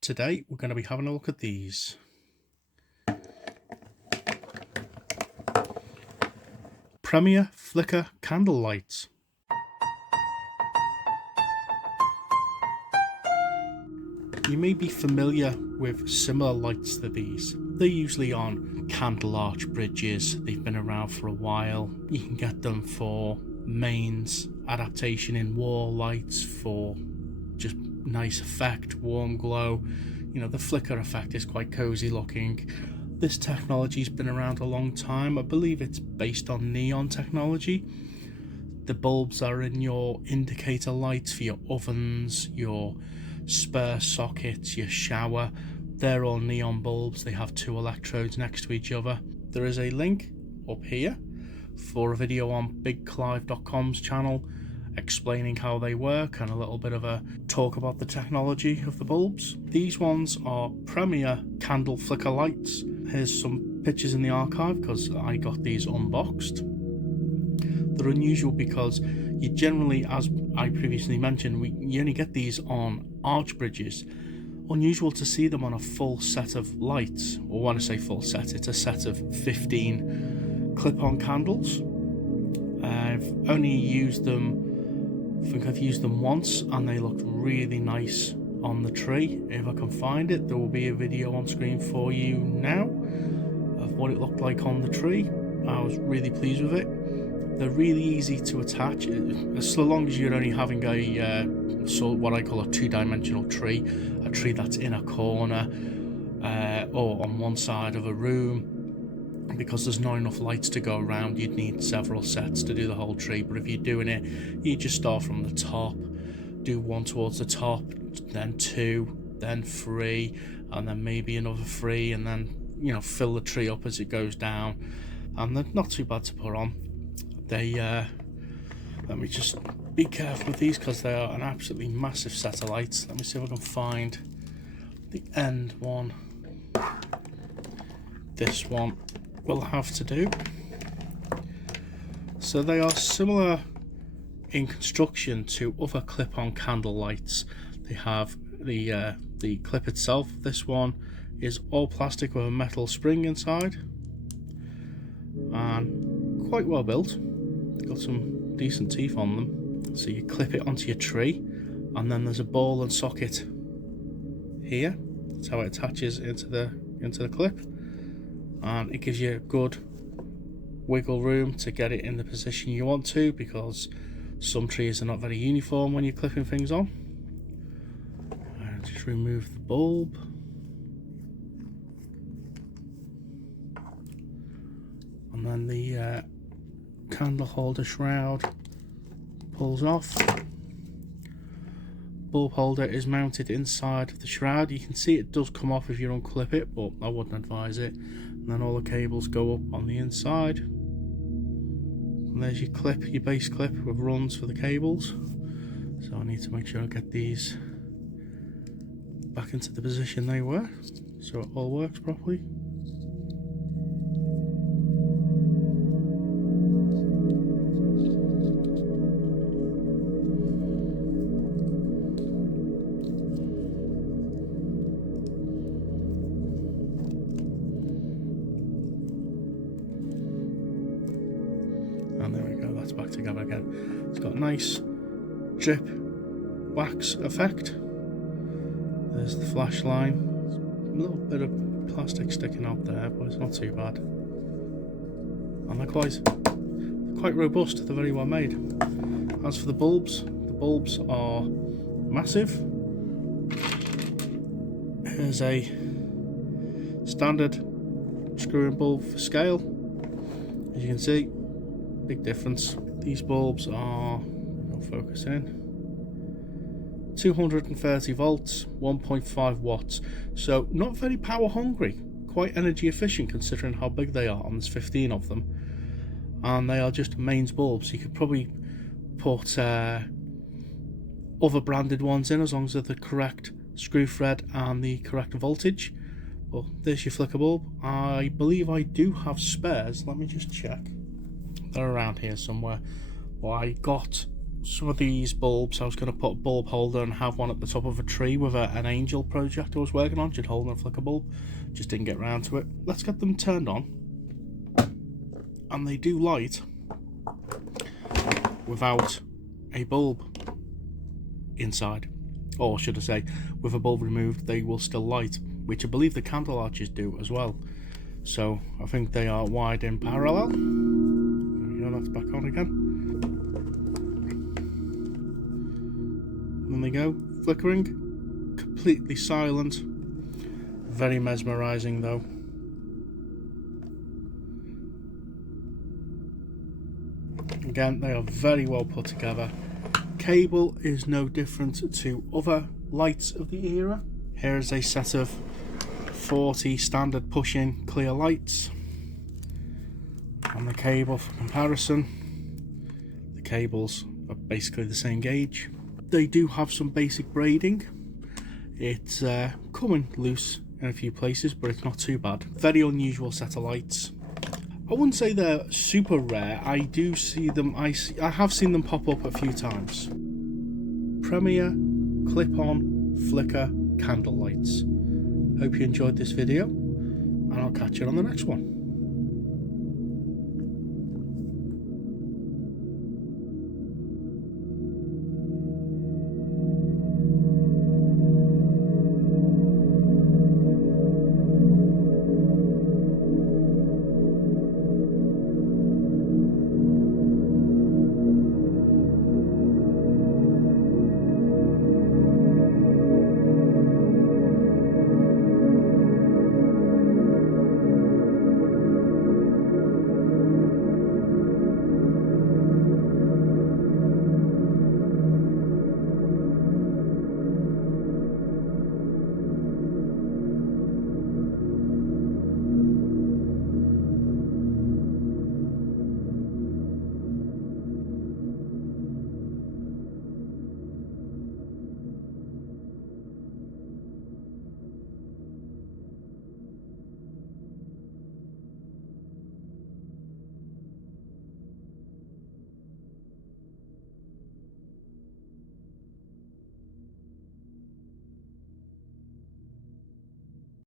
Today we're going to be having a look at these. Premier flicker candle lights. You may be familiar with similar lights to these. They're usually on candle arch bridges. They've been around for a while. You can get them for mains, adaptation in wall lights, for just nice effect, warm glow. You know, the flicker effect is quite cozy looking. This technology's been around a long time. I believe it's based on neon technology. The bulbs are in your indicator lights for your ovens, your spare sockets, your shower. They're all neon bulbs. They have two electrodes next to each other. There is a link up here for a video on bigclive.com's channel explaining how they work and a little bit of a talk about the technology of the bulbs. These ones are Premier candle flicker lights. Here's some pictures in the archive because I got these unboxed. They're unusual because you generally, as I previously mentioned, you only get these on arch bridges. Unusual to see them on a full set of lights, or when I say full set, it's a set of 15 clip-on candles. I've only used them, I think I've used them once, and they looked really nice on the tree. If I can find it, there will be a video on screen for you now of what it looked like on the tree. I was really pleased with it. They're really easy to attach, so long as you're only having a what I call a two-dimensional tree, a tree that's in a corner or on one side of a room. Because there's not enough lights to go around, you'd need several sets to do the whole tree. But if you're doing it, you just start from the top, do one towards the top, then two, then three, and then maybe another three, and then, you know, fill the tree up as it goes down. And they're not too bad to put on. They let me just be careful with these because they are an absolutely massive set of lights. Let me see if I can find the end one. This one will have to do. So they are similar in construction to other clip-on candle lights. They have the clip itself. This one is all plastic with a metal spring inside and quite well built. Got some decent teeth on them. So you clip it onto your tree, and then there's a ball and socket here. That's how it attaches into the clip, and it gives you a good wiggle room to get it in the position you want to, because some trees are not very uniform when you're clipping things on. And just remove the bulb. And then the candle holder shroud pulls off. Bulb holder is mounted inside of the shroud. You can see it does come off if you unclip it, but I wouldn't advise it. And then all the cables go up on the inside. And there's your clip, your base clip with runs for the cables. So I need to make sure I get these back into the position they were, so it all works properly. And there we go, that's back together again. It's got a nice drip wax effect. There's the flash line. A little bit of plastic sticking out there, but it's not too bad. And they're quite robust, they're very well made. As for the bulbs are massive. Here's a standard screw-in bulb for scale. As you can see, big difference. These bulbs are, I'll focus in, 230 volts, 1.5 watts. So not very power hungry, quite energy efficient considering how big they are, and there's 15 of them. And they are just mains bulbs. You could probably put other branded ones in as long as they're the correct screw thread and the correct voltage. Well, there's your flicker bulb. I believe I do have spares. Let me just check. They're around here somewhere. Well, I got some of these bulbs. I was going to put a bulb holder and have one at the top of a tree with an angel project I was working on, just holding a flicker bulb. Just didn't get around to it. Let's get them turned on. And they do light without a bulb inside. Or should I say, with a bulb removed, they will still light, which I believe the candle arches do as well. So I think they are wired in parallel. There we go, that's back on again. And they go, flickering, completely silent, very mesmerizing though. Again, they are very well put together. Cable is no different to other lights of the era. Here is a set of 40 standard push-in clear lights. On the cable for comparison, the cables are basically the same gauge. They do have some basic braiding. It's coming loose in a few places, but it's not too bad. Very unusual set of lights. I wouldn't say they're super rare. I do see them, I have seen them pop up a few times. Premier clip-on flicker candle lights. Hope you enjoyed this video, and I'll catch you on the next one.